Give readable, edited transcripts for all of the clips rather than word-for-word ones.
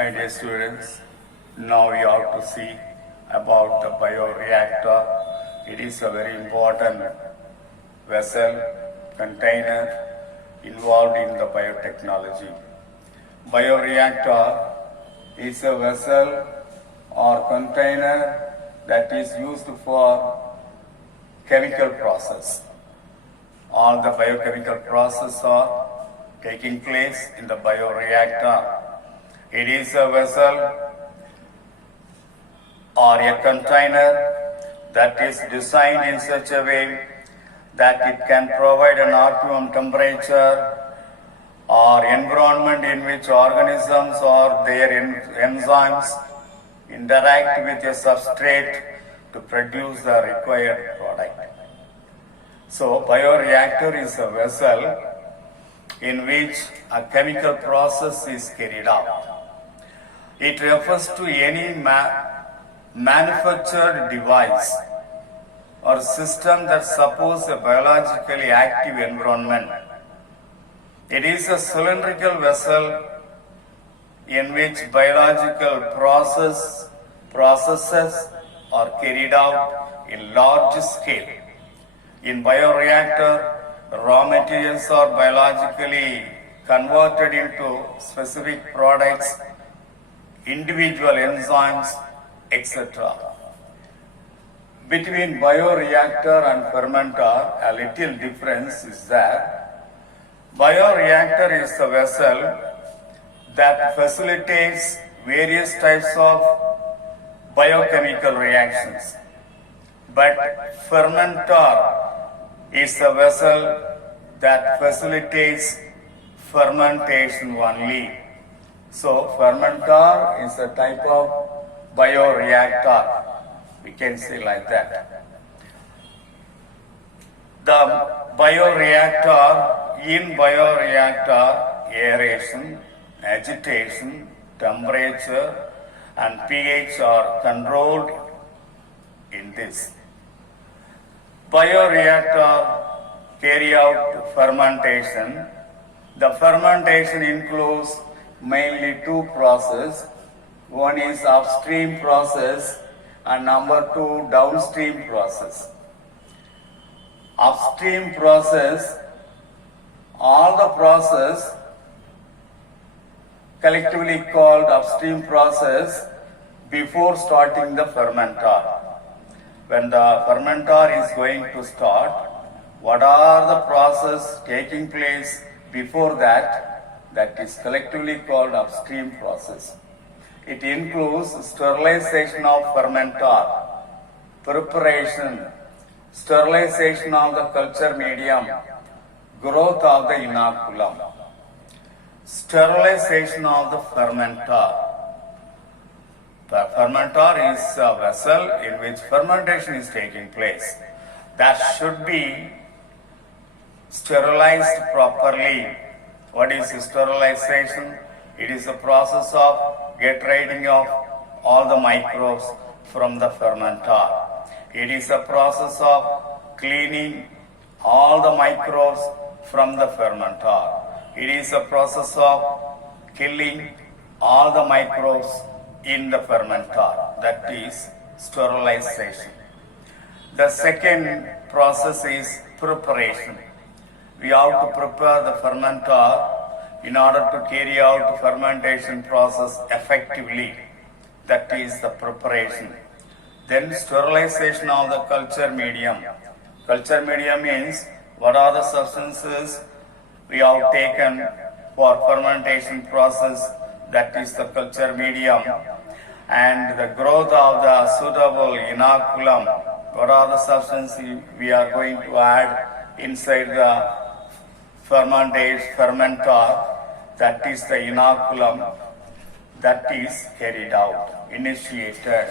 My dear students, now we have to see about the bioreactor. It is a very important vessel, container involved in the biotechnology. Bioreactor is a vessel or container that is used for chemical process. All the biochemical process are taking place in the bioreactor. It is a vessel or a container that is designed in such a way that it can provide an optimum temperature or environment in which organisms or their enzymes interact with a substrate to produce the required product. So, bioreactor is a vessel in which a chemical process is carried out. It refers to any manufactured device or system that supports a biologically active environment. It is a cylindrical vessel in which biological processes are carried out in large scale. In bioreactor, raw materials are biologically converted into specific products, individual enzymes, etc. Between bioreactor and fermenter, a little difference is that bioreactor is a vessel that facilitates various types of biochemical reactions, but fermenter is a vessel that facilitates fermentation only. So, fermenter is a type of bioreactor. We can say like that. The bioreactor, in bioreactor, aeration, agitation, temperature, and pH are controlled in this. Bioreactor carry out fermentation. The fermentation includes mainly two processes. One is upstream process and number two downstream process. Upstream process, all the process collectively called upstream process before starting the fermenter. When the fermenter is going to start, what are the process taking place before that? That is collectively called upstream process. It includes sterilization of fermenter, preparation, sterilization of the culture medium, growth of the inoculum. Sterilization of the fermenter. The fermenter is a vessel in which fermentation is taking place. That should be sterilized properly. What is sterilization? It is a process of get rid of all the microbes from the fermenter. It is a process of cleaning all the microbes from the fermenter. It is a process of killing all the microbes in the fermenter. That is sterilization. The second process is preparation. We have to prepare the fermenter in order to carry out the fermentation process effectively. That is the preparation. Then sterilization of the culture medium. Culture medium means what are the substances we have taken for fermentation process, that is the culture medium, and the growth of the suitable inoculum. What are the substances we are going to add inside the fermenter, that is the inoculum, that is carried out, initiated,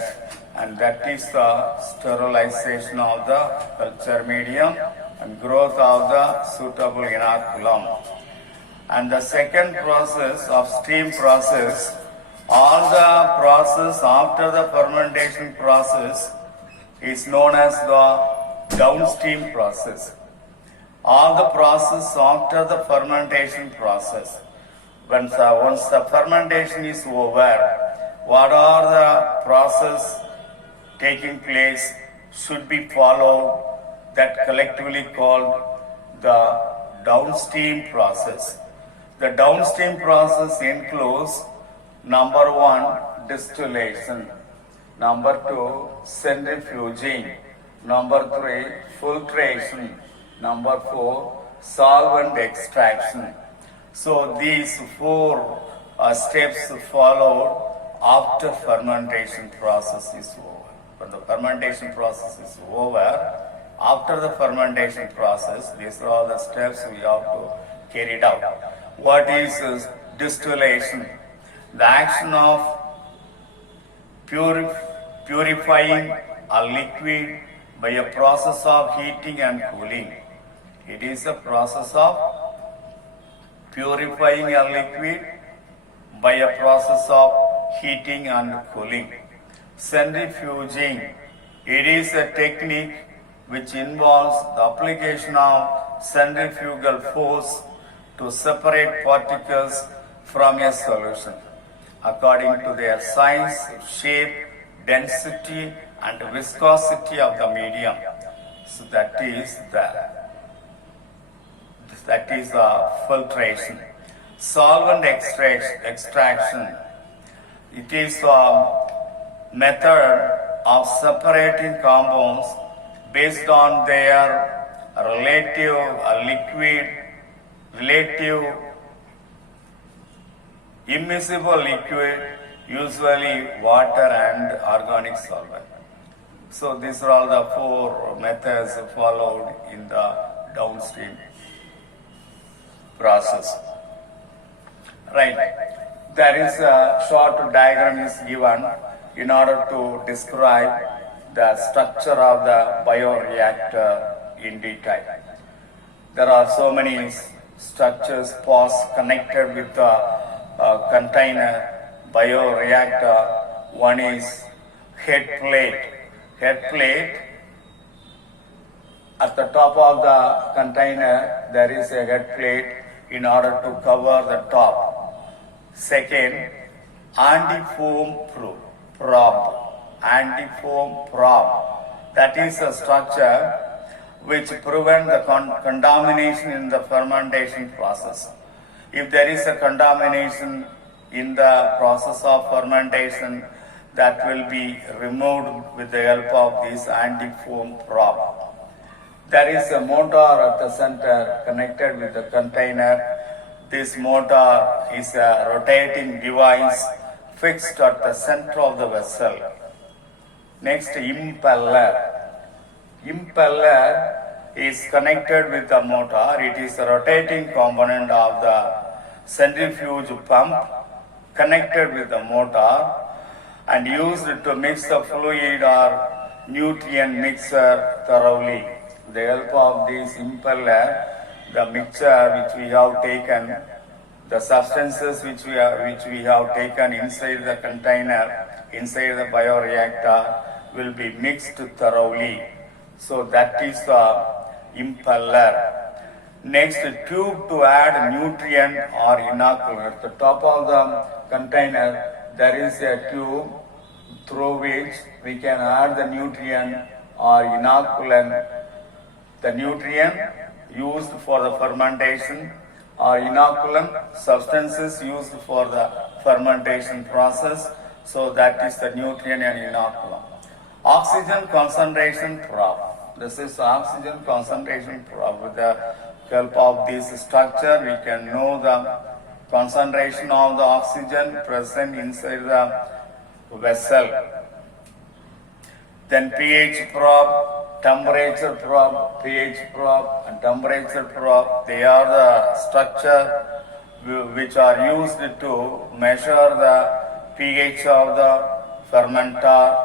and that is the sterilization of the culture medium and growth of the suitable inoculum. And the second process of steam process, all the process after the fermentation process is known as the downstream process. All the process after the fermentation process, once the fermentation is over, what are the process taking place should be followed that collectively called the downstream process. The downstream process includes number one, distillation, number two, centrifuging, number three, filtration, number four, solvent extraction. So these four steps followed after fermentation process is over. When the fermentation process is over, after the fermentation process, these are all the steps we have to carry it out. What is distillation? The action of purifying a liquid by a process of heating and cooling. It is a process of purifying a liquid by a process of heating and cooling. Centrifuging. It is a technique which involves the application of centrifugal force to separate particles from a solution according to their size, shape, density and viscosity of the medium. So that is the filtration. Solvent extraction. It is a method of separating compounds based on their relative immiscible liquid, usually water and organic solvent. So these are all the four methods followed in the downstream process. Right. There is a short diagram is given in order to describe the structure of the bioreactor in detail. There are so many structures connected with the container bioreactor. One is head plate. Head plate, at the top of the container there is a head plate in order to cover the top. Second, antifoam probe. Antifoam probe. That is a structure which prevents the contamination in the fermentation process. If there is a contamination in the process of fermentation, that will be removed with the help of this antifoam probe. There is a motor at the center connected with the container. This motor is a rotating device fixed at the center of the vessel. Next, impeller. Impeller is connected with the motor. It is a rotating component of the centrifuge pump connected with the motor and used to mix the fluid or nutrient mixture thoroughly. With the help of this impeller, the mixture which we have taken, the substances which we have taken inside the container, inside the bioreactor, will be mixed thoroughly. So that is the impeller. Next, tube to add nutrient or inoculant. At the top of the container, there is a tube through which we can add the nutrient or inoculant. The nutrient used for the fermentation or inoculant substances used for the fermentation process. So that is the nutrient and inoculant. Oxygen concentration probe. This is oxygen concentration probe. With the help of this structure, we can know the concentration of the oxygen present inside the vessel. Then pH probe, temperature probe, pH probe and temperature probe. They are the structure which are used to measure the pH of the fermenter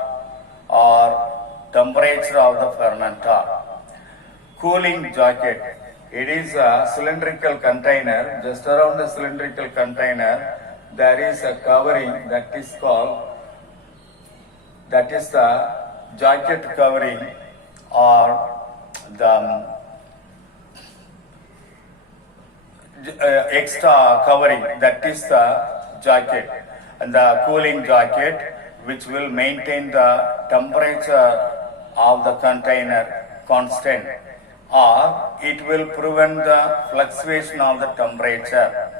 or temperature of the fermenter. Cooling jacket. It is a cylindrical container. Just around the cylindrical container there is a covering that is the jacket covering or the extra covering, that is the jacket, and the cooling jacket which will maintain the temperature of the container constant, or it will prevent the fluctuation of the temperature.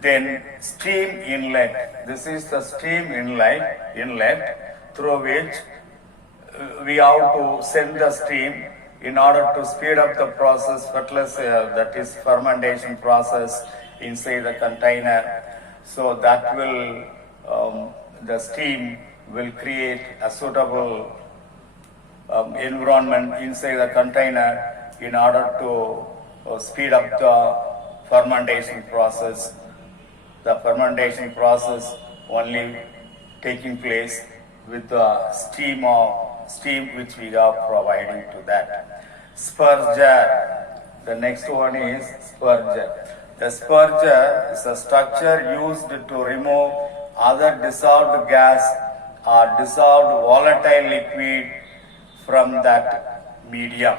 Then steam inlet, this is the steam inlet through which we have to send the steam in order to speed up the process, that is fermentation process inside the container. So that will, the steam will create a suitable environment inside the container in order to speed up the fermentation process. The fermentation process only taking place with the steam which we are providing to that. Spurger. The next one is spurger. The spurger is a structure used to remove other dissolved gas or dissolved volatile liquid from that medium.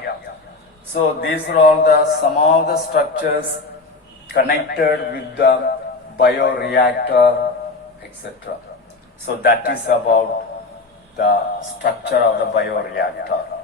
So these are all some of the structures connected with the bioreactor, etc. So that is about the structure of the bioreactor.